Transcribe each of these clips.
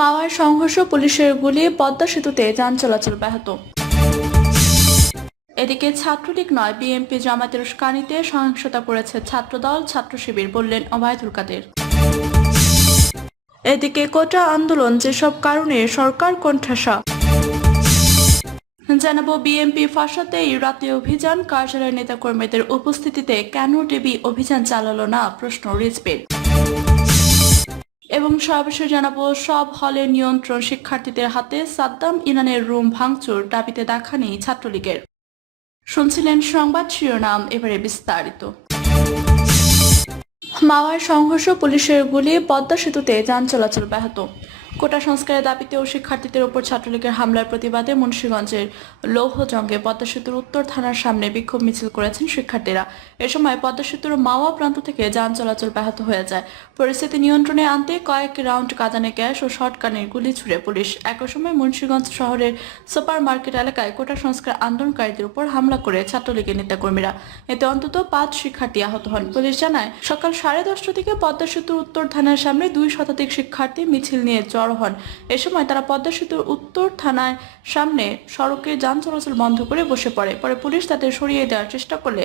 মাওয়ায় সংঘর্ষ, পুলিশের গুলি, পদ্মা সেতুতে যান চলাচল ব্যাহত। এদিকে ছাত্রলীগ নয়, বিএনপি জামায়াতের উস্কানিতে সহিংসতা করেছে ছাত্রদল, ছাত্র শিবির, বললেন ওবায়দুল কাদের। এদিকে কোটা আন্দোলন, যেসব কারণে সরকার কোণঠাসা। জানাবো বিএনপি ফাঁসাতেই রাতে অভিযান, কার্যালয়ের নেতাকর্মীদের উপস্থিতিতে কেন ডিবি অভিযান চালালো না, প্রশ্ন রিজভির। এবং সর্বশেষ জানাবো সব হলের নিয়ন্ত্রণ শিক্ষার্থীদের হাতে, সাদ্দাম ইনানের রুম ভাঙচুর দাবিতে দেখা নেই ছাত্রলীগের। শুনছিলেন সংবাদ শিরোনাম, এবারে বিস্তারিত। মাওয়ায় সংঘর্ষ, পুলিশের গুলি, পদ্মা সেতুতে যান চলাচল ব্যাহত। কোটা সংস্কারের দাবিতে ও শিক্ষার্থীদের উপর ছাত্রলীগের হামলার প্রতিবাদে মুন্সিগঞ্জের লৌহজঙ্গে পদ্মা সেতুর উত্তর থানার সামনে বিক্ষোভ মিছিল করেছেন শিক্ষার্থীরা। এ সময় পদ্মা সেতুর মাওয়া প্রান্ত থেকে যান চলাচল ব্যাহত হয়ে যায়। পরিস্থিতি নিয়ন্ত্রণে আনতে কয়েক রাউন্ড কাঁদানে গ্যাস ও শর্টগানের গুলি ছুড়ে পুলিশ। একই সময় মুন্সিগঞ্জ শহরের সুপার মার্কেট এলাকায় কোটা সংস্কার আন্দোলনকারীদের উপর হামলা করে ছাত্রলীগের নেতাকর্মীরা। এতে অন্তত 5 শিক্ষার্থী আহত হন। পুলিশ জানায়, সকাল 10:30 থেকে পদ্মা সেতুর উত্তর থানার সামনে 2 শতাধিক শিক্ষার্থী মিছিল নিয়ে জড়ো হন। এ সময় তারা পদ্মা সেতুর উত্তর থানার সামনে সড়কে যান চলাচল বন্ধ করে বসে পড়ে। পরে পুলিশ তাদের সরিয়ে দেওয়ার চেষ্টা করলে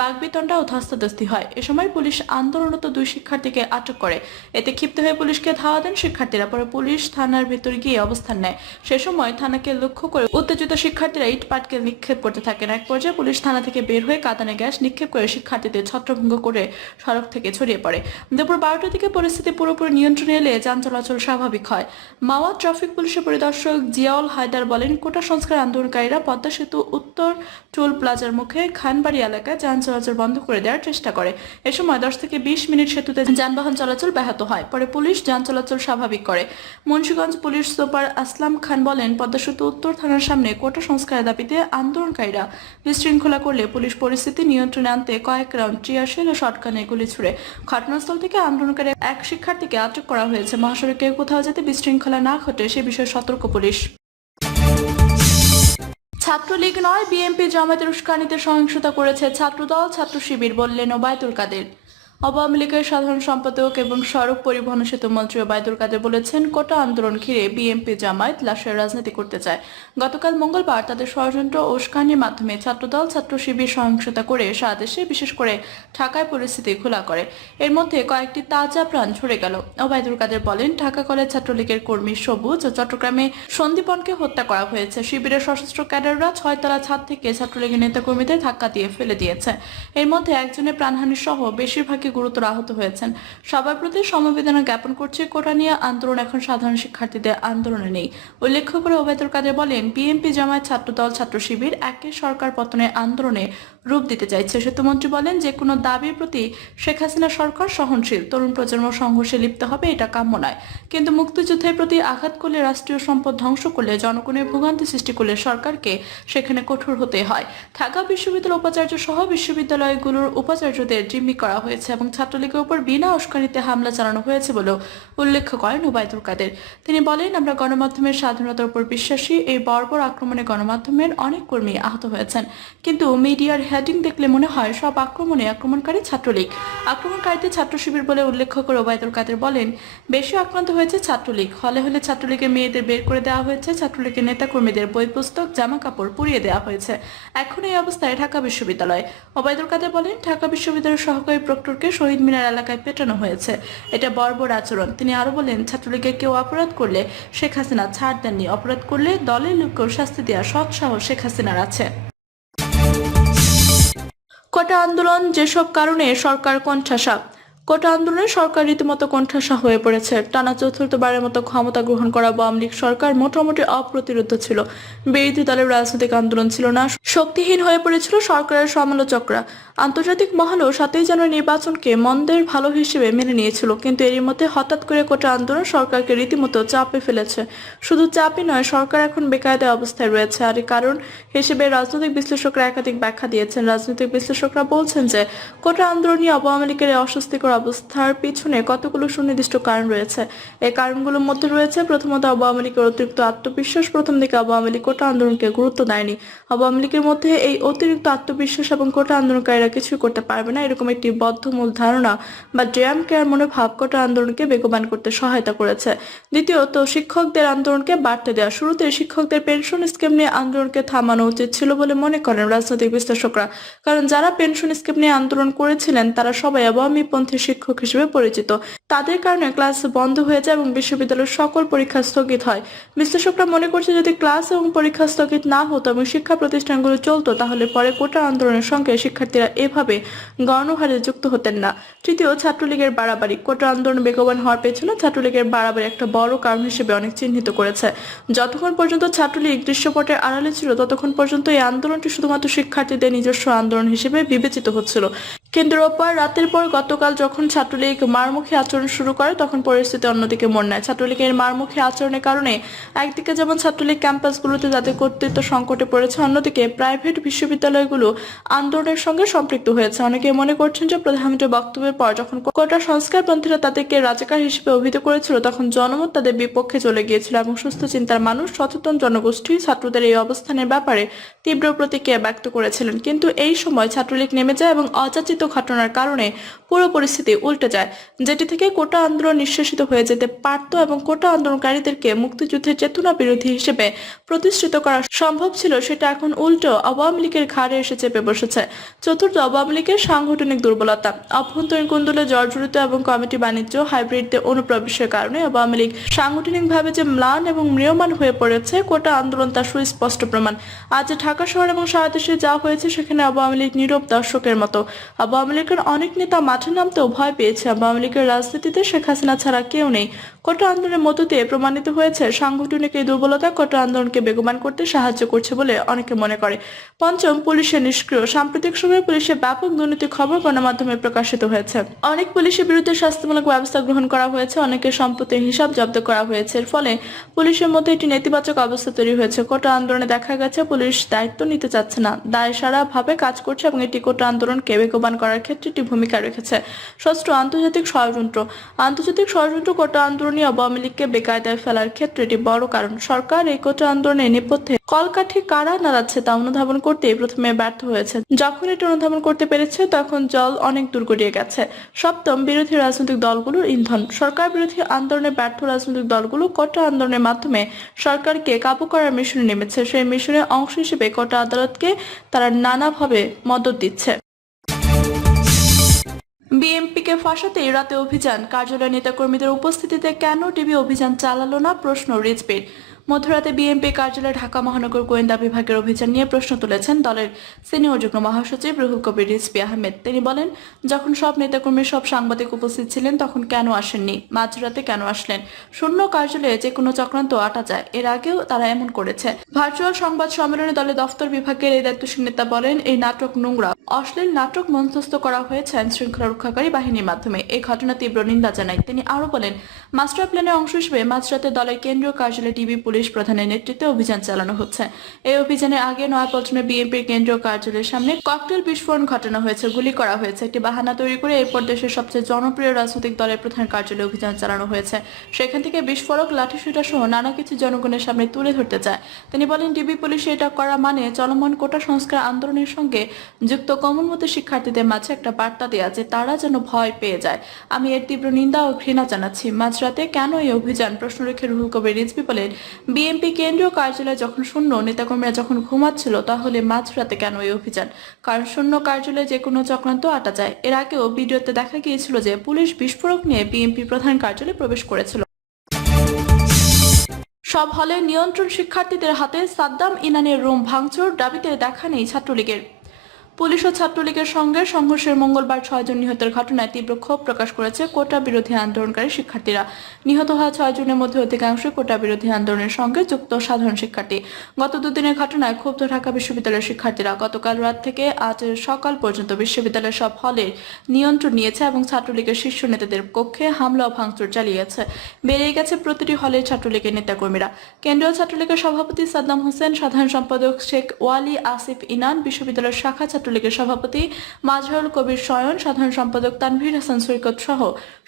বাগবিতণ্ডা ও ধস্তাধস্তি হয়। এ সময় পুলিশ আন্দোলনরত 2 শিক্ষার্থীকে আটক করে। এতে ক্ষিপ্ত হয়ে পুলিশকে ধাওয়া দেন শিক্ষার্থীরা। পরে পুলিশ থানার ভেতরে গিয়ে অবস্থান নেয়। সে সময় থানাকে লক্ষ্য করে উত্তেজিত শিক্ষার্থীরা ইট পাটকেল নিক্ষেপ করতে থাকেন। এক পর্যায়ে পুলিশ থানা থেকে বের হয়ে কাঁদানে গ্যাস নিক্ষেপ করে শিক্ষার্থীদের ছত্রভঙ্গ করে সড়ক থেকে ছড়িয়ে পড়ে। দুপুর 12টার দিকে পরিস্থিতি পুরোপুরি নিয়ন্ত্রণে এলে যান চলাচল স্বাভাবিক হয়। মাওয়া ট্রাফিক পুলিশের পরিদর্শক জিয়াউল হায়দার বলেন, কোটা সংস্কার আন্দোলনকারীরা পদ্মা সেতু উত্তর টোল প্লাজার মুখে খানবাড়ি এলাকায় যান চলাচল বন্ধ করে দেওয়ার চেষ্টা করে। এ সময় 10 থেকে 20 মিনিট সেতুতে যানবাহন চলাচল ব্যাহত হয়। পরে পুলিশ যান চলাচল স্বাভাবিক করে। মুন্সিগঞ্জ পুলিশ সুপার আসলাম খান বলেন, পদ্মা সেতু উত্তর থানার সামনে কোটা সংস্কারের দাবিতে আন্দোলনকারীরা বিশৃঙ্খলা করলে পুলিশ পরিস্থিতি নিয়ন্ত্রণে আনতে কয়েক রাউন্ড টিয়ারশেল ও শটগানের গুলি ছুড়ে। ঘটনাস্থল থেকে আন্দোলনকারী এক শিক্ষার্থীকে আটক করা হয়েছে। মহাসড়কে কোথাও যাতে বিশৃঙ্খলা না ঘটে সে বিষয়ে সতর্ক পুলিশ। ছাত্রলীগ নয়, বিএনপি জামায়াতের উস্কানিতে সহিংসতা করেছে ছাত্রদল, ছাত্র শিবির, বললেন ওবায়দুল কাদের। আওয়ামী লীগের সাধারণ সম্পাদক এবং সড়ক পরিবহন ও সেতু মন্ত্রী ওবায়দুল কাদের বলেছেন, কোটা আন্দোলন ঘিরে বিএনপি জামায়াত লাশের রাজনীতি করতে চায়। গতকাল মঙ্গলবার তাদের ষড়যন্ত্র ও উস্কানির মাধ্যমে ছাত্রদল, ছাত্র শিবির সহিংসতা করে সারা দেশে, বিশেষ করে ঢাকায় পরিস্থিতি ঘোলা করে। এর মধ্যে কয়েকটি তাজা প্রাণ ঝরে গেল। ওবায়দুল কাদের বলেন, ঢাকা কলেজ ছাত্রলীগের কর্মী সবুজ ও চট্টগ্রামে সন্দীপনকে হত্যা করা হয়েছে। শিবিরের সশস্ত্র ক্যাডাররা 6তলা ছাদ থেকে ছাত্রলীগের নেতাকর্মীদের ধাক্কা দিয়ে ফেলে দিয়েছে। এর মধ্যে একজনের প্রাণহানি সহ বেশিরভাগই গুরুতর আহত হয়েছেন। সবার প্রতি সমবেদনা জ্ঞাপন করছে। কোটা নিয়ে আন্দোলন এখন সাধারণ শিক্ষার্থীদের আন্দোলনে নেই। উল্লেখ করে ওবায়দুল কাদের বলেন, বিএনপি জামায়াত ছাত্রদল, ছাত্র শিবির একে সরকার পতনের আন্দোলনে রূপ দিতে চাইছে। সেতুমন্ত্রী বলেন, যে কোনো দাবির প্রতি শেখ হাসিনা সরকার সহনশীল। তরুণ প্রজন্ম সংঘর্ষে লিপ্ত হবে, এটা কাম্য নয়। কিন্তু মুক্তিযুদ্ধের প্রতি আঘাত করলে, রাষ্ট্রীয় সম্পদ ধ্বংস করলে, জনগণের ভোগান্তি সৃষ্টি করলে সরকারকে সেখানে কঠোর হতে হয়। ঢাকা বিশ্ববিদ্যালয় উপাচার্য সহ বিশ্ববিদ্যালয়গুলোর উপাচার্যদের জিম্মি করা হয়েছে এবং ছাত্রলীগের উপর বিনা উস্কানিতে হামলা চালানো হয়েছে বলেও উল্লেখ করেন ওবায়দুল কাদের। তিনি বলেন, আমরা গণমাধ্যমের স্বাধীনতার উপর বিশ্বাসী। এই বর্বর আক্রমণে গণমাধ্যমের অনেক কর্মী আহত হয়েছেন, কিন্তু মিডিয়ার হেডিং দেখলে মনে হয় সব আক্রমণকারী ছাত্রলীগ। আক্রমণকারীদের ছাত্র শিবির বলে উল্লেখ করে ওবায়দুল কাদের বলেন, বেশি আক্রান্ত হয়েছে ছাত্রলীগ। হলে হলে ছাত্রলীগের মেয়েদের বের করে দেওয়া হয়েছে। ছাত্রলীগের নেতাকর্মীদের বই, পুস্তক, জামা কাপড় পুড়িয়ে দেওয়া হয়েছে। এখন এই অবস্থায় ঢাকা বিশ্ববিদ্যালয়। ওবায়দুল কাদের বলেন, ঢাকা বিশ্ববিদ্যালয়ের সহকারী প্রক্টরকে শহীদ মিনার এলাকায় পেটানো হয়েছে। এটা বর্বর আচরণ। তিনি আরো বলেন, ছাত্রলীগের কেউ অপরাধ করলে শেখ হাসিনা ছাড় দেননি। অপরাধ করলে দলের লোককেও শাস্তি দেওয়ার সৎ সাহস শেখ হাসিনার আছে। কোটা আন্দোলন, যেসব কারণে সরকার কোণঠাসা। কোটা আন্দোলনে সরকার রীতিমতো কোণঠাসা হয়ে পড়েছে। টানা চতুর্থবারের মতো ক্ষমতা গ্রহণ করা আওয়ামী লীগ সরকার মোটামুটি অপ্রতিরোধ্য ছিল। বিরোধী দলের রাজনৈতিক আন্দোলন ছিল না, শক্তিহীন হয়ে পড়েছিল সরকারের সমালোচকরা। আন্তর্জাতিক মহলও 7ই জানুয়ারি নির্বাচনকে মন্দের ভালো হিসেবে মেনে নিয়েছিল, কিন্তু এরই মধ্যে হঠাৎ করে কোটা আন্দোলন সরকারকে রীতিমতো চাপে ফেলেছে। শুধু চাপই নয়, সরকার এখন বেকায়দা অবস্থায় রয়েছে। আর এই কারণ হিসেবে রাজনৈতিক বিশ্লেষকরা একাধিক ব্যাখ্যা দিয়েছেন। রাজনৈতিক বিশ্লেষকরা বলছেন যে, কোটা আন্দোলন নিয়ে আওয়ামী লীগের অস্বস্তিকর অবস্থার পিছনে কতগুলো সুনির্দিষ্ট কারণ রয়েছে। এই কারণগুলোর মধ্যে রয়েছে প্রথমত আওয়ামী লীগের অতিরিক্ত আত্মবিশ্বাস। প্রথম দিকে আওয়ামী লীগ কোটা আন্দোলনকে গুরুত্ব দেয়নি। আওয়ামী লীগের মধ্যে এই অতিরিক্ত আত্মবিশ্বাস এবং কোটা আন্দোলনকারীরা কিছুই করতে পারবে না এরকম একটি বদ্ধমূল ধারণা বা ড্যাম কেয়ার মনোভাব কোটা আন্দোলনকে বেগবান করতে সহায়তা করেছে। দ্বিতীয়ত শিক্ষকদের আন্দোলনকে বাড়তে দেওয়া। শুরুতে শিক্ষকদের পেনশন স্কিম নিয়ে আন্দোলনকে থামানো উচিত ছিল বলে মনে করেন রাজনৈতিক বিশ্লেষকরা, কারণ যারা পেনশন স্কিম নিয়ে আন্দোলন করেছিলেন তারা সবাই আওয়ামীপন্থী শিক্ষক হিসেবে পরিচিত। তাদের কারণে ক্লাস বন্ধ হয়ে যায় এবং বিশ্ববিদ্যালয়ের সকল পরীক্ষা স্থগিত হয়। বিশ্লেষকরা মনে করছে যদি ক্লাস এবং পরীক্ষা স্থগিত না হতো এবং শিক্ষা প্রতিষ্ঠানগুলো চলতো তাহলে পরে কোটা আন্দোলনের সঙ্গে শিক্ষার্থীরা এভাবে গণহারে যুক্ত হতেন না। তৃতীয়, ছাত্রলীগের বাড়াবাড়ি। কোটা আন্দোলন বেগবান হওয়ার পেছনে ছাত্রলীগের বাড়াবাড়ি একটা বড় কারণ হিসেবে অনেক চিহ্নিত করেছে। যতক্ষণ পর্যন্ত ছাত্রলীগ দৃশ্যপটের আড়ালে ছিল ততক্ষণ পর্যন্ত এই আন্দোলনটি শুধুমাত্র শিক্ষার্থীদের নিজস্ব আন্দোলন হিসেবে বিবেচিত হচ্ছিল। কিন্তু রোববার রাতের পর গতকাল যখন ছাত্রলীগ মারমুখী আচরণ শুরু করে তখন পরিস্থিতি অন্যদিকে মোড় নেয়। ছাত্রলীগের মারমুখী আচরণের কারণে একদিকে যেমন ছাত্রলীগ ক্যাম্পাসগুলোতে তাদের কর্তৃত্ব সংকটে পড়েছে, অন্যদিকে প্রাইভেট বিশ্ববিদ্যালয়গুলো আন্দোলনের সঙ্গে সম্পৃক্ত হয়েছে। অনেকে মনে করছেন যে প্রধানমন্ত্রীর বক্তব্যের পর যখন কোটা সংস্কারপন্থীরা তাদেরকে রাজাকার হিসেবে অভিহিত করেছিল তখন জনমত তাদের বিপক্ষে চলে গিয়েছিল এবং সুস্থ চিন্তার মানুষ, সচেতন জনগোষ্ঠী ছাত্রদের এই অবস্থানের ব্যাপারে তীব্র প্রতিক্রিয়া ব্যক্ত করেছিলেন। কিন্তু এই সময় ছাত্রলীগ নেমে যায় এবং অযাচিত ঘটনার কারণে পুরো পরিস্থিতি উল্টে যায়, যেটি থেকে কোটা আন্দোলন নিঃশেষিত হয়ে যেতে পারত এবং কোটা আন্দোলনকারীদেরকে মুক্তিযুদ্ধের চেতনা বিরোধী হিসেবে প্রতিষ্ঠিত করা সম্ভব ছিল, সেটা এখন উল্টো আওয়ামী লীগের ঘাড়ে এসে চেপে বসেছে। চতুর্থ, আওয়ামী লীগের সাংগঠনিক দুর্বলতা। অভ্যন্তরীণ কুন্দলে জর্জরিত এবং কমিটি বাণিজ্য হাইব্রিডদের অনুপ্রবেশের কারণে আওয়ামী লীগ সাংগঠনিকভাবে যে ম্লান এবং ম্রিয়মান হয়ে পড়েছে কোটা আন্দোলন তার সুস্পষ্ট প্রমাণ। আজ ঢাকা শহর এবং সারা দেশে যা হয়েছে সেখানে আওয়ামী লীগ নীরব দর্শকের মতো। আওয়ামী লীগের অনেক নেতা মাঠে নামতেও ভয় পেয়েছে। আওয়ামী লীগের রাজনীতিতে শেখ হাসিনা ছাড়া কেউ নেই। কোটা আন্দোলনের মধ্য দিয়ে প্রমাণিত হয়েছে সাংগঠনিক এই দুর্বলতা কোটা আন্দোলনকে বেগবান করতে সাহায্য করছে বলে অনেকে মনে করে। পঞ্চম, পুলিশের নিষ্ক্রিয়। সাম্প্রতিক সময়ে পুলিশের ব্যাপক দুর্নীতির খবর গণমাধ্যমে প্রকাশিত হয়েছে। অনেক পুলিশের বিরুদ্ধে শাস্তিমূলক ব্যবস্থা গ্রহণ করা হয়েছে, অনেকের সম্পত্তির হিসাব জব্দ করা হয়েছে। এর ফলে পুলিশের মধ্যে একটি নেতিবাচক অবস্থা তৈরি হয়েছে। কোটা আন্দোলনে দেখা গেছে পুলিশ দায়িত্ব নিতে চাচ্ছে না, দায় সারা ভাবে কাজ করছে এবং এটি কোটা আন্দোলনকে বেগবান করার ক্ষেত্রে একটি ভূমিকা রেখেছে। ষষ্ঠ, আন্তর্জাতিক ষড়যন্ত্র। আন্তর্জাতিক ষড়যন্ত্র কোটা আন্দোলনে আওয়ামী লীগকে বেকায়দায় ফেলার ক্ষেত্রে এটি বড় কারণ। সরকার এই কোটা আন্দোলনের নেপথ্যে কলকাঠি কারা নাড়াচ্ছে তা অনুধাবন করতে প্রথমে ব্যর্থ হয়েছে। যখন এটি অনুধাবন করতে পেরেছে তখন জল অনেক দূর গড়িয়ে গেছে। সপ্তম, বিরোধী রাজনৈতিক দলগুলোর ইন্ধন। সরকার বিরোধী আন্দোলনে ব্যর্থ রাজনৈতিক দলগুলো কোটা আন্দোলনের মাধ্যমে সরকারকে কাবু করার মিশনে নেমেছে। সেই মিশনের অংশ হিসেবে কোটা আদালতকে তারা নানাভাবে মদত দিচ্ছে। বিএনপিকে ফাঁসাতে রাতে অভিযান। কার্যালয় নেতাকর্মীদের উপস্থিতিতে কেন ডিবি অভিযান চালালো না, প্রশ্ন রিজভির। মধ্যরাতে বিএনপি কার্যালয়ে ঢাকা মহানগর গোয়েন্দা বিভাগের অভিযান নিয়ে প্রশ্ন তুলেছেন দলের সিনিয়র যুগ্ম মহাসচিব রুহুল কবির রিজভী আহমেদ। তিনি বলেন, যখন সব নেতাকর্মী সব সাংবাদিক উপস্থিত ছিলেন তখন কেন আসেননি, মাঝরাতে কেন আসলেন? শূন্য কার্যালয়ে যে কোনো চক্রান্ত আটা যায়, এর আগেও তারা এমন করেছে। ভার্চুয়াল সংবাদ সম্মেলনে দলের দফতর বিভাগের এই দায়িত্বশীল নেতা বলেন, এই নাটক নোংরা, অশ্লীল নাটক মঞ্চস্থ করা হয়েছে আইন শৃঙ্খলা রক্ষাকারী বাহিনীর মাধ্যমে। এই ঘটনা তীব্র নিন্দা জানায়। তিনি আরো বলেন, মাস্টার প্ল্যানের অংশ হিসেবে মাঝরাতে দলের কেন্দ্রীয় কার্যালয়ে ডিবি পুলিশ প্রধানের নেতৃত্বে অভিযান চালানো হচ্ছে। এই অভিযানের আগে নয়াপল্টনে বিএনপির কেন্দ্রীয় কার্যালয়ের সামনে ককটেল বিস্ফোরণ ঘটানো হয়েছে, গুলি করা হয়েছে। একটি বাহানা তৈরি করে এরপর দেশের সবচেয়ে জনপ্রিয় রাজনৈতিক দলের প্রধান কার্যালয়ে অভিযান চালানো হয়েছে। সেখান থেকে বিস্ফোরক, লাঠিসোঁটা সহ নানা কিছু জনগণের সামনে তুলে ধরতে চায়। তিনি বলেন, ডিবি পুলিশে এটা করা মানে চলমান কোটা সংস্কার আন্দোলনের সঙ্গে যুক্ত কমনমতে শিক্ষার্থীদের মাঝে একটা বার্তা দেয়া যে তারা যেন ভয় পেয়ে যায়। আমি এর তীব্র নিন্দা ও ঘৃণা জানাচ্ছি। মাঝরাতে কেন এই অভিযান, প্রশ্ন রেখে রুহুল কবির রিজভী বলেন, বিএনপি কেন্দ্রীয় কার্যালয় যখন শূন্য, নেতাকর্মীরা যখন ঘুমাচ্ছিল, তাহলে মাঝরাতে কেন এই অভিযান? কারণ শূন্য কার্যালয়ে যে কোনো চক্রান্ত আটা যায়। এর আগেও ভিডিওতে দেখা গিয়েছিল যে পুলিশ বিস্ফোরক নিয়ে বিএনপি প্রধান কার্যালয়ে প্রবেশ করেছিল। সব হলে নিয়ন্ত্রণ শিক্ষার্থীদের হাতে। সাদ্দাম ইনানের রুম ভাঙচুর দাবিতে দেখা নেই ছাত্রলীগের। পুলিশ ও ছাত্রলীগের সঙ্গে সংঘর্ষের মঙ্গলবার 6 জন নিহতের ঘটনায় তীব্র ক্ষোভ প্রকাশ করেছে কোটা বিরোধী আন্দোলনকারী শিক্ষার্থীরা। নিহত হওয়া 6 জনের মধ্যে অধিকাংশই কোটা বিরোধী আন্দোলনের সঙ্গে যুক্ত সাধারণ শিক্ষার্থী। গত দুদিনের ঘটনায় ক্ষুব্ধ ঢাকা বিশ্ববিদ্যালয়ের শিক্ষার্থীরা গতকাল রাত থেকে আজ সকাল পর্যন্ত বিশ্ববিদ্যালয়ের সব হলের নিয়ন্ত্রণ নিয়েছে এবং ছাত্রলীগের শীর্ষ নেতাদের কক্ষে হামলা ও ভাঙচুর চালিয়েছে। বেরিয়ে গেছে প্রতিটি হলের ছাত্রলীগের নেতাকর্মীরা। কেন্দ্রীয় ছাত্রলীগের সভাপতি সাদ্দাম হোসেন, সাধারণ সম্পাদক শেখ ওয়ালি আসিফ ইনান, বিশ্ববিদ্যালয়ের শাখা ছাত্রলীগের সভাপতি মাজহারুল কবির শয়ন, সাধারণ সম্পাদক তানভীর হাসান সৈকত সহ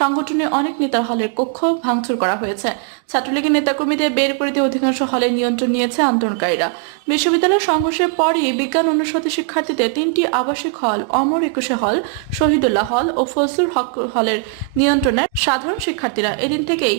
সংগঠনের অনেক নেতার হলের কক্ষ ভাঙচুর করা হয়েছে। ছাত্রলীগের নেতাকর্মীদের বের করে দিয়ে অধিকাংশ হলের নিয়ন্ত্রণ নিয়েছে আন্দোলনকারীরা। বিশ্ববিদ্যালয়ের সংঘর্ষের পরই বিজ্ঞান অনুষদের শিক্ষার্থীদের 3টি আবাসিক হল, অমর একুশে হল, শহীদুল্লাহ হল ও ফজলুল হক হলের নিয়ন্ত্রণে সাধারণ শিক্ষার্থীরা। এদিন থেকেই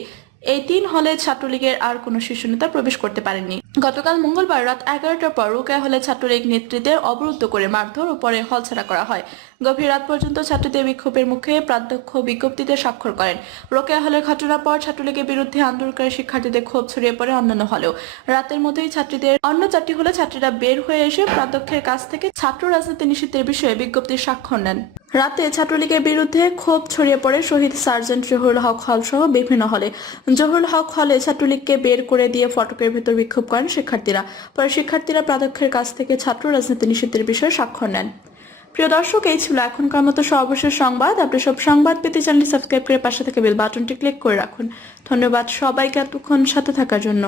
এই 3 হলে ছাত্রলীগের আর কোনো শীর্ষ নেতা প্রবেশ করতে পারেননি। গতকাল মঙ্গলবার রাত 11টার পর রোকেয়া হলে ছাত্রলীগ নেতৃত্বে অবরুদ্ধ করে মারধর ও পরে হল ছাড়া করা হয়। গভীর রাত পর্যন্ত ছাত্রীদের বিক্ষোভের মুখে প্রাধ্যক্ষ বিজ্ঞপ্তিতে স্বাক্ষর করেন। রোকেয়া হলের ঘটনার পর ছাত্রলীগের বিরুদ্ধে আন্দোলনকারী শিক্ষার্থীদের ক্ষোভ ছড়িয়ে পড়ে অন্যান্য হলেও। রাতের মধ্যেই ছাত্রীদের অন্য 4টি হলে ছাত্রীরা বের হয়ে এসে প্রাধ্যক্ষের কাছ থেকে ছাত্র রাজনীতি নিষিদ্ধের বিষয়ে বিজ্ঞপ্তির স্বাক্ষর নেন। রাতে ছাত্রলীগের বিরুদ্ধে ক্ষোভ ছড়িয়ে পড়ে শহীদ সার্জেন্ট জহুরুল হক হল সহ বিভিন্ন হলে। জহুরুল হক হলে ছাত্রলীগকে বের করে দিয়ে ফটকের ভেতর বিক্ষোভ করেন শিক্ষার্থীরা। পরে শিক্ষার্থীরা প্রাধ্যক্ষের কাছ থেকে ছাত্র রাজনীতি নিষিদ্ধের বিষয়ে স্বাক্ষর নেন। প্রিয় দর্শক, এই ছিল এখনকার মতো সর্বশেষ সংবাদ। আপনি সব সংবাদ পেতে চ্যানেলটি সাবস্ক্রাইব করে পাশে থেকে বেল বাটনটি ক্লিক করে রাখুন। ধন্যবাদ সবাইকে এতক্ষণ সাথে থাকার জন্য।